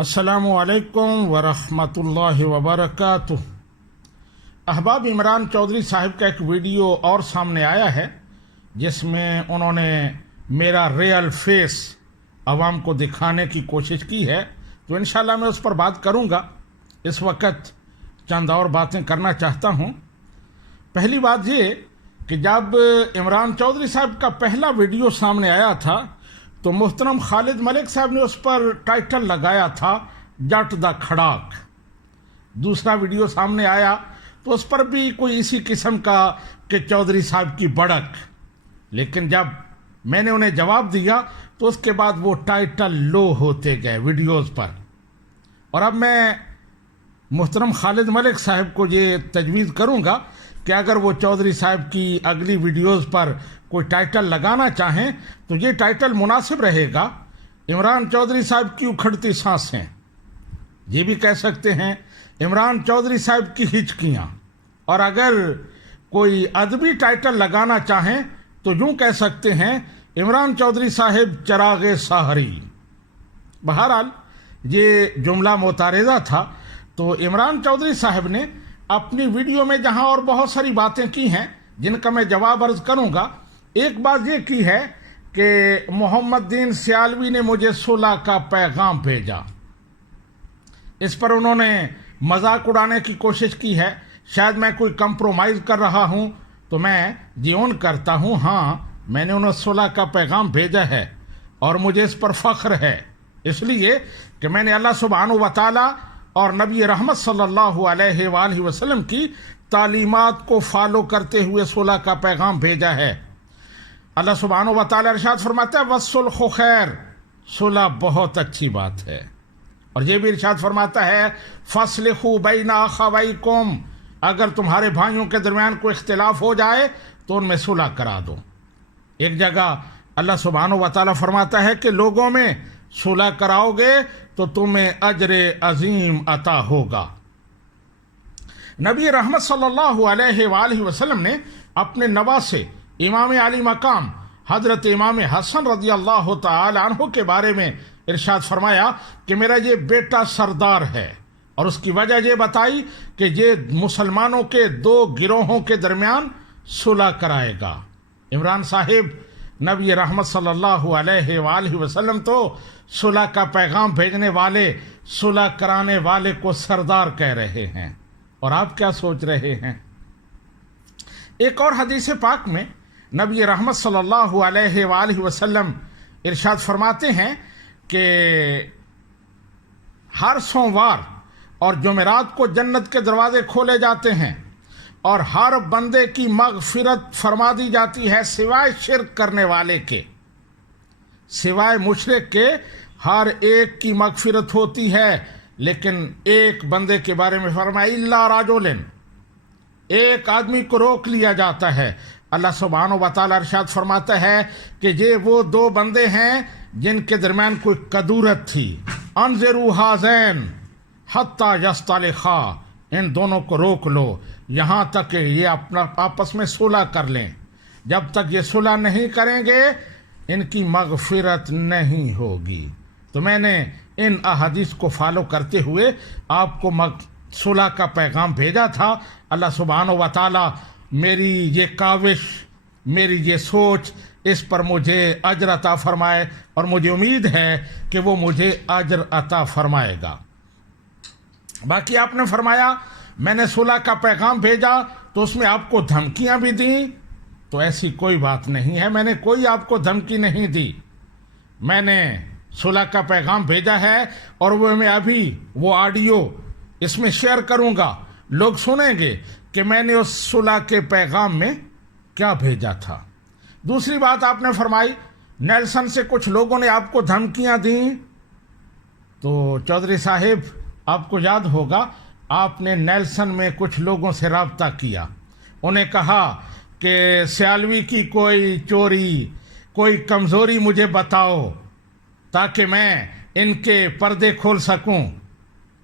السلام علیکم ورحمۃ وبرکاتہ۔ احباب، عمران چودھری صاحب کا ایک ویڈیو اور سامنے آیا ہے جس میں انہوں نے میرا ریئل فیس عوام کو دکھانے کی کوشش کی ہے، تو انشاءاللہ میں اس پر بات کروں گا۔ اس وقت چند اور باتیں کرنا چاہتا ہوں۔ پہلی بات یہ کہ جب عمران چودھری صاحب کا پہلا ویڈیو سامنے آیا تھا تو محترم خالد ملک صاحب نے اس پر ٹائٹل لگایا تھا جٹ دا کھڑاک۔ دوسرا ویڈیو سامنے آیا تو اس پر بھی کوئی اسی قسم کا کہ چودھری صاحب کی بڑک، لیکن جب میں نے انہیں جواب دیا تو اس کے بعد وہ ٹائٹل لو ہوتے گئے ویڈیوز پر۔ اور اب میں محترم خالد ملک صاحب کو یہ تجویز کروں گا کہ اگر وہ چودھری صاحب کی اگلی ویڈیوز پر کوئی ٹائٹل لگانا چاہیں تو یہ ٹائٹل مناسب رہے گا، عمران چودھری صاحب کی اکھڑتی سانسیں۔ یہ بھی کہہ سکتے ہیں عمران چودھری صاحب کی ہچکیاں، اور اگر کوئی ادبی ٹائٹل لگانا چاہیں تو یوں کہہ سکتے ہیں عمران چودھری صاحب چراغ ساحری۔ بہرحال یہ جملہ متعارضہ تھا، تو عمران چودھری صاحب نے اپنی ویڈیو میں جہاں اور بہت ساری باتیں کی ہیں جن کا میں جواب عرض کروں گا، ایک بات یہ کی ہے کہ محمد دین سیالوی نے مجھے صلح کا پیغام بھیجا۔ اس پر انہوں نے مذاق اڑانے کی کوشش کی ہے، شاید میں کوئی کمپرومائز کر رہا ہوں، تو میں جیون کرتا ہوں ہاں میں نے انہیں صلح کا پیغام بھیجا ہے اور مجھے اس پر فخر ہے، اس لیے کہ میں نے اللہ سبحانہ و تعالی اور نبی رحمت صلی اللہ علیہ وآلہ وسلم کی تعلیمات کو فالو کرتے ہوئے صلح کا پیغام بھیجا ہے۔ اللہ سبحانہ و تعالی ارشاد فرماتا ہے وَالصُّلْحُ خیر، صلح بہت اچھی بات ہے، اور یہ بھی ارشاد فرماتا ہے فَأَصْلِحُوا بَيْنَ أَخَوَيْكُمْ، اگر تمہارے بھائیوں کے درمیان کوئی اختلاف ہو جائے تو ان میں صلح کرا دو۔ ایک جگہ اللہ سبحانہ و تعالی فرماتا ہے کہ لوگوں میں صلح کراؤ گے تو تمہیں اجر عظیم عطا ہوگا۔ نبی رحمت صلی اللہ علیہ وآلہ وسلم نے اپنے نواسے امام علی مقام حضرت امام حسن رضی اللہ تعالی عنہ کے بارے میں ارشاد فرمایا کہ میرا یہ بیٹا سردار ہے، اور اس کی وجہ یہ بتائی کہ یہ مسلمانوں کے دو گروہوں کے درمیان صلح کرائے گا۔ عمران صاحب، نبی رحمت صلی اللہ علیہ وآلہ وسلم تو صلح کا پیغام بھیجنے والے، صلح کرانے والے کو سردار کہہ رہے ہیں، اور آپ کیا سوچ رہے ہیں؟ ایک اور حدیث پاک میں نبی رحمت صلی اللہ علیہ وآلہ وسلم ارشاد فرماتے ہیں کہ ہر سوموار اور جمعرات کو جنت کے دروازے کھولے جاتے ہیں اور ہر بندے کی مغفرت فرما دی جاتی ہے سوائے شرک کرنے والے کے، سوائے مشرک کے ہر ایک کی مغفرت ہوتی ہے، لیکن ایک بندے کے بارے میں فرمایا الا رجل، ایک آدمی کو روک لیا جاتا ہے۔ اللہ سبحانہ و تعالی ارشاد فرماتا ہے کہ یہ وہ دو بندے ہیں جن کے درمیان کوئی کدورت تھی، انظروا ھذین حتی یصطلحا، ان دونوں کو روک لو یہاں تک کہ یہ اپنا آپس میں صلح کر لیں، جب تک یہ صلح نہیں کریں گے ان کی مغفرت نہیں ہوگی۔ تو میں نے ان احادیث کو فالو کرتے ہوئے آپ کو صلح کا پیغام بھیجا تھا۔ اللہ سبحانہ و تعالی میری یہ کاوش، میری یہ سوچ، اس پر مجھے اجر عطا فرمائے، اور مجھے امید ہے کہ وہ مجھے اجر عطا فرمائے گا۔ باقی آپ نے فرمایا میں نے صلح کا پیغام بھیجا تو اس میں آپ کو دھمکیاں بھی دیں، تو ایسی کوئی بات نہیں ہے، میں نے کوئی آپ کو دھمکی نہیں دی، میں نے صلح کا پیغام بھیجا ہے، اور وہ میں ابھی وہ آڈیو اس میں شیئر کروں گا، لوگ سنیں گے کہ میں نے اس صلح کے پیغام میں کیا بھیجا تھا۔ دوسری بات آپ نے فرمائی نیلسن سے کچھ لوگوں نے آپ کو دھمکیاں دیں، تو چودھری صاحب آپ کو یاد ہوگا آپ نے نیلسن میں کچھ لوگوں سے رابطہ کیا، انہیں کہا کہ سیالوی کی کوئی چوری، کوئی کمزوری مجھے بتاؤ تاکہ میں ان کے پردے کھول سکوں۔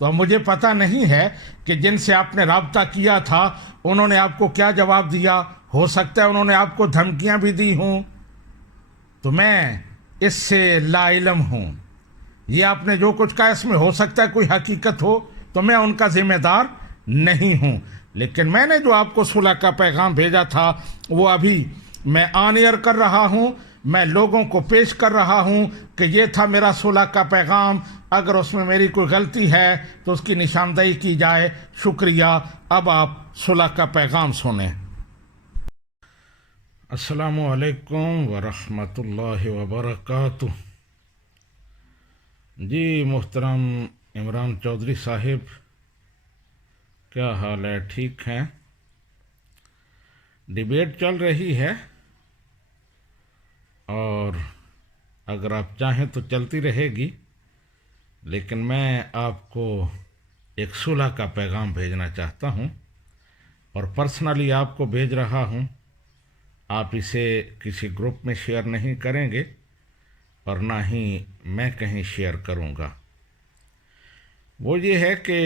تو اب مجھے پتہ نہیں ہے کہ جن سے آپ نے رابطہ کیا تھا انہوں نے آپ کو کیا جواب دیا، ہو سکتا ہے انہوں نے آپ کو دھمکیاں بھی دی ہوں، تو میں اس سے لا علم ہوں۔ یہ آپ نے جو کچھ کہا اس میں ہو سکتا ہے کوئی حقیقت ہو، تو میں ان کا ذمہ دار نہیں ہوں، لیکن میں نے جو آپ کو صلح کا پیغام بھیجا تھا وہ ابھی میں آن ایئر کر رہا ہوں، میں لوگوں کو پیش کر رہا ہوں کہ یہ تھا میرا صلح کا پیغام، اگر اس میں میری کوئی غلطی ہے تو اس کی نشاندہی کی جائے۔ شکریہ۔ اب آپ صلح کا پیغام سنیں۔ السلام علیکم ورحمۃ اللہ وبرکاتہ۔ جی محترم عمران چودھری صاحب، کیا حال ہے؟ ٹھیک ہیں؟ ڈیبیٹ چل رہی ہے اور اگر آپ چاہیں تو چلتی رہے گی، لیکن میں آپ کو ایک صلح کا پیغام بھیجنا چاہتا ہوں اور پرسنلی آپ کو بھیج رہا ہوں۔ آپ اسے کسی گروپ میں شیئر نہیں کریں گے اور نہ ہی میں کہیں شیئر کروں گا۔ وہ یہ ہے کہ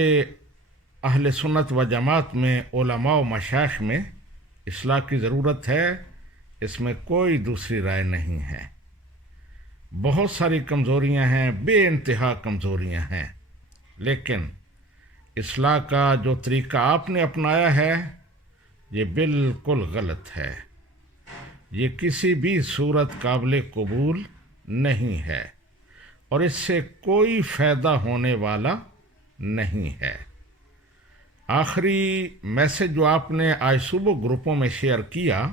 اہل سنت و جماعت میں، علماء و مشائخ میں اصلاح کی ضرورت ہے، اس میں کوئی دوسری رائے نہیں ہے۔ بہت ساری کمزوریاں ہیں، بے انتہا کمزوریاں ہیں، لیکن اصلاح کا جو طریقہ آپ نے اپنایا ہے یہ بالکل غلط ہے، یہ کسی بھی صورت قابل قبول نہیں ہے اور اس سے کوئی فائدہ ہونے والا نہیں ہے۔ آخری میسج جو آپ نے آج صبح گروپوں میں شیئر کیا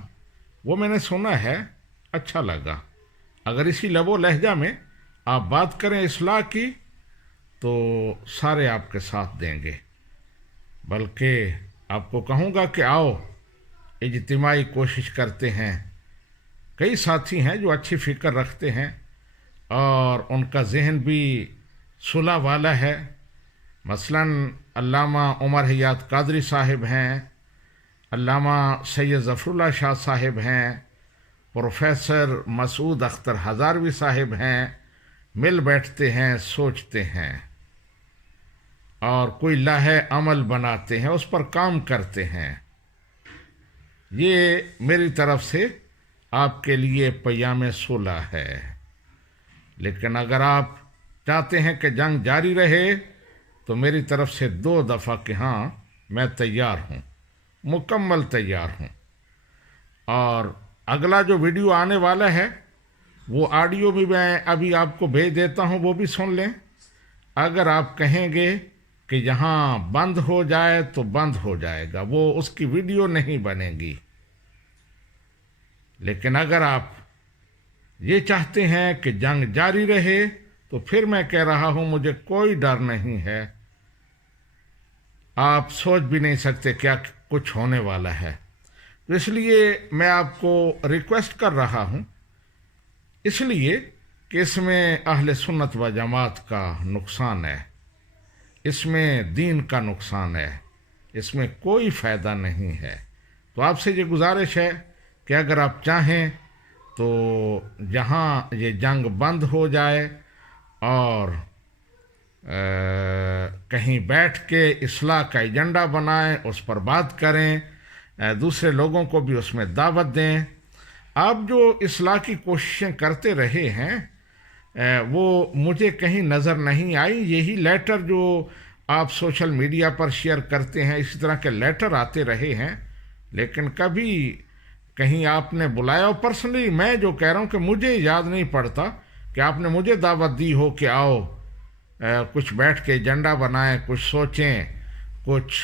وہ میں نے سنا ہے، اچھا لگا۔ اگر اسی لب و لہجہ میں آپ بات کریں اصلاح کی تو سارے آپ کے ساتھ دیں گے، بلکہ آپ کو کہوں گا کہ آؤ اجتماعی کوشش کرتے ہیں۔ کئی ساتھی ہیں جو اچھی فکر رکھتے ہیں اور ان کا ذہن بھی صلح والا ہے، مثلاً علامہ عمر حیات قادری صاحب ہیں، علامہ سید ظفر اللہ شاہ صاحب ہیں، پروفیسر مسعود اختر ہزاروی صاحب ہیں، مل بیٹھتے ہیں، سوچتے ہیں اور کوئی لاہے عمل بناتے ہیں، اس پر کام کرتے ہیں۔ یہ میری طرف سے آپ کے لیے پیام صلح ہے، لیکن اگر آپ چاہتے ہیں کہ جنگ جاری رہے تو میری طرف سے 2 دفعہ کہ ہاں میں تیار ہوں، مکمل تیار ہوں۔ اور اگلا جو ویڈیو آنے والا ہے وہ آڈیو بھی میں ابھی آپ کو بھیج دیتا ہوں، وہ بھی سن لیں۔ اگر آپ کہیں گے کہ یہاں بند ہو جائے تو بند ہو جائے گا، وہ اس کی ویڈیو نہیں بنے گی، لیکن اگر آپ یہ چاہتے ہیں کہ جنگ جاری رہے تو پھر میں کہہ رہا ہوں مجھے کوئی ڈر نہیں ہے، آپ سوچ بھی نہیں سکتے کیا کچھ ہونے والا ہے۔ تو اس لیے میں آپ کو ریکویسٹ کر رہا ہوں، اس لیے کہ اس میں اہل سنت و جماعت کا نقصان ہے، اس میں دین کا نقصان ہے، اس میں کوئی فائدہ نہیں ہے۔ تو آپ سے یہ گزارش ہے کہ اگر آپ چاہیں تو جہاں یہ جنگ بند ہو جائے اور کہیں بیٹھ کے اصلاح کا ایجنڈا بنائیں، اس پر بات کریں، دوسرے لوگوں کو بھی اس میں دعوت دیں۔ آپ جو اصلاح کی کوششیں کرتے رہے ہیں وہ مجھے کہیں نظر نہیں آئی۔ یہی لیٹر جو آپ سوشل میڈیا پر شیئر کرتے ہیں، اسی طرح کے لیٹر آتے رہے ہیں، لیکن کبھی کہیں آپ نے بلایا ہو پرسنلی، میں جو کہہ رہا ہوں کہ مجھے یاد نہیں پڑتا کہ آپ نے مجھے دعوت دی ہو کہ آؤ کچھ بیٹھ کے ایجنڈا بنائیں، کچھ سوچیں، کچھ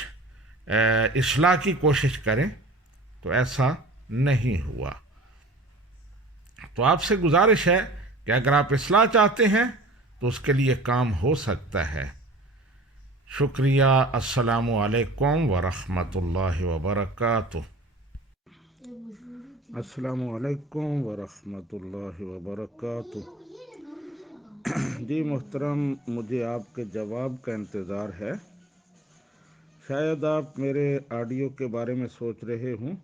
اصلاح کی کوشش کریں، تو ایسا نہیں ہوا۔ تو آپ سے گزارش ہے کہ اگر آپ اصلاح چاہتے ہیں تو اس کے لیے کام ہو سکتا ہے۔ شکریہ۔ السلام علیکم ورحمۃ اللہ وبرکاتہ۔ السلام علیکم ورحمۃ اللہ وبرکاتہ۔ جی محترم، مجھے آپ کے جواب کا انتظار ہے۔ شاید آپ میرے آڈیو کے بارے میں سوچ رہے ہوں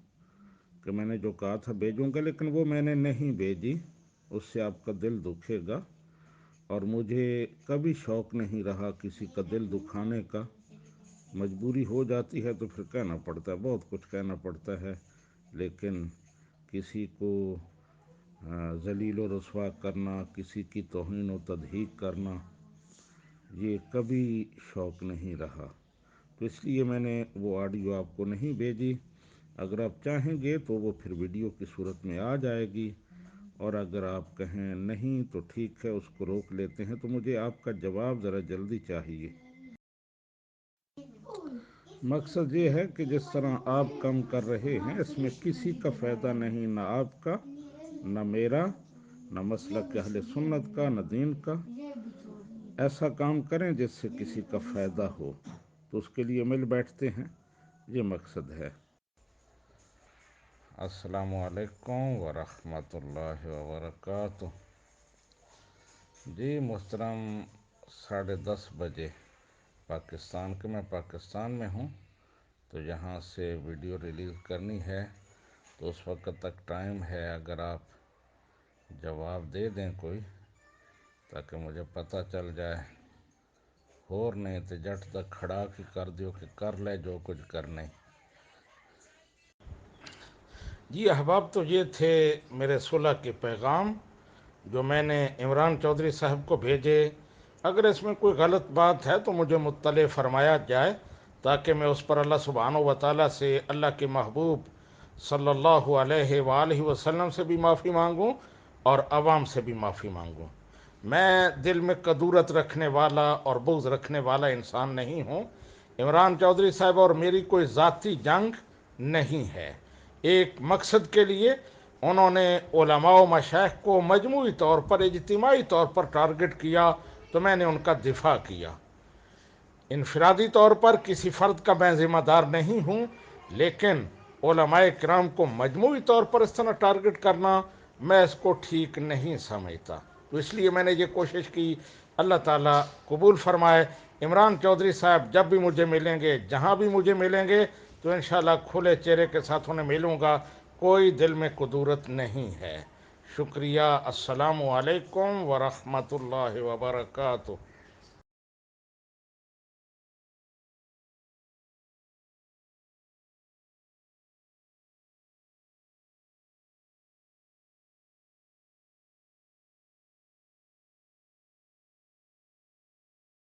کہ میں نے جو کہا تھا بھیجوں گا، لیکن وہ میں نے نہیں بھیجی، اس سے آپ کا دل دکھے گا، اور مجھے کبھی شوق نہیں رہا کسی کا دل دکھانے کا۔ مجبوری ہو جاتی ہے تو پھر کہنا پڑتا ہے، بہت کچھ کہنا پڑتا ہے، لیکن کسی کو ذلیل و رسوا کرنا، کسی کی توہین و تضحیک کرنا، یہ کبھی شوق نہیں رہا، تو اس لیے میں نے وہ آڈیو آپ کو نہیں بھیجی۔ اگر آپ چاہیں گے تو وہ پھر ویڈیو کی صورت میں آ جائے گی، اور اگر آپ کہیں نہیں تو ٹھیک ہے، اس کو روک لیتے ہیں۔ تو مجھے آپ کا جواب ذرا جلدی چاہیے۔ مقصد یہ ہے کہ جس طرح آپ کم کر رہے ہیں اس میں کسی کا فائدہ نہیں، نہ آپ کا، نہ میرا، نہ مسلک اہل سنت کا، نہ دین کا۔ ایسا کام کریں جس سے کسی کا فائدہ ہو، تو اس کے لیے مل بیٹھتے ہیں، یہ مقصد ہے۔ السلام علیکم ورحمۃ اللہ وبرکاتہ۔ جی محترم، 10:30 بجے پاکستان کے، میں پاکستان میں ہوں، تو یہاں سے ویڈیو ریلیز کرنی ہے، تو اس وقت تک ٹائم ہے، اگر آپ جواب دے دیں کوئی، تاکہ مجھے پتہ چل جائے، اور نہیں تو جٹ تک کھڑا کی کر دیو کہ کر لے جو کچھ کرنے۔ جی احباب، تو یہ تھے میرے صلح کے پیغام جو میں نے عمران چودھری صاحب کو بھیجے۔ اگر اس میں کوئی غلط بات ہے تو مجھے مطلع فرمایا جائے، تاکہ میں اس پر اللہ سبحانہ و تعالیٰ سے، اللہ کے محبوب صلی اللہ علیہ وآلہ وسلم سے بھی معافی مانگوں اور عوام سے بھی معافی مانگوں۔ میں دل میں کدورت رکھنے والا اور بغض رکھنے والا انسان نہیں ہوں۔ عمران چودھری صاحب اور میری کوئی ذاتی جنگ نہیں ہے۔ ایک مقصد کے لیے انہوں نے علماء و مشائخ کو مجموعی طور پر، اجتماعی طور پر ٹارگٹ کیا، تو میں نے ان کا دفاع کیا۔ انفرادی طور پر کسی فرد کا میں ذمہ دار نہیں ہوں، لیکن علماء کرام کو مجموعی طور پر اس طرح ٹارگٹ کرنا، میں اس کو ٹھیک نہیں سمجھتا۔ تو اس لیے میں نے یہ کوشش کی، اللہ تعالیٰ قبول فرمائے۔ عمران چودھری صاحب جب بھی مجھے ملیں گے، جہاں بھی مجھے ملیں گے، تو انشاءاللہ کھلے چہرے کے ساتھ انہیں ملوں گا، کوئی دل میں کدورت نہیں ہے۔ شکریہ۔ السلام علیکم ورحمۃ اللہ وبرکاتہ۔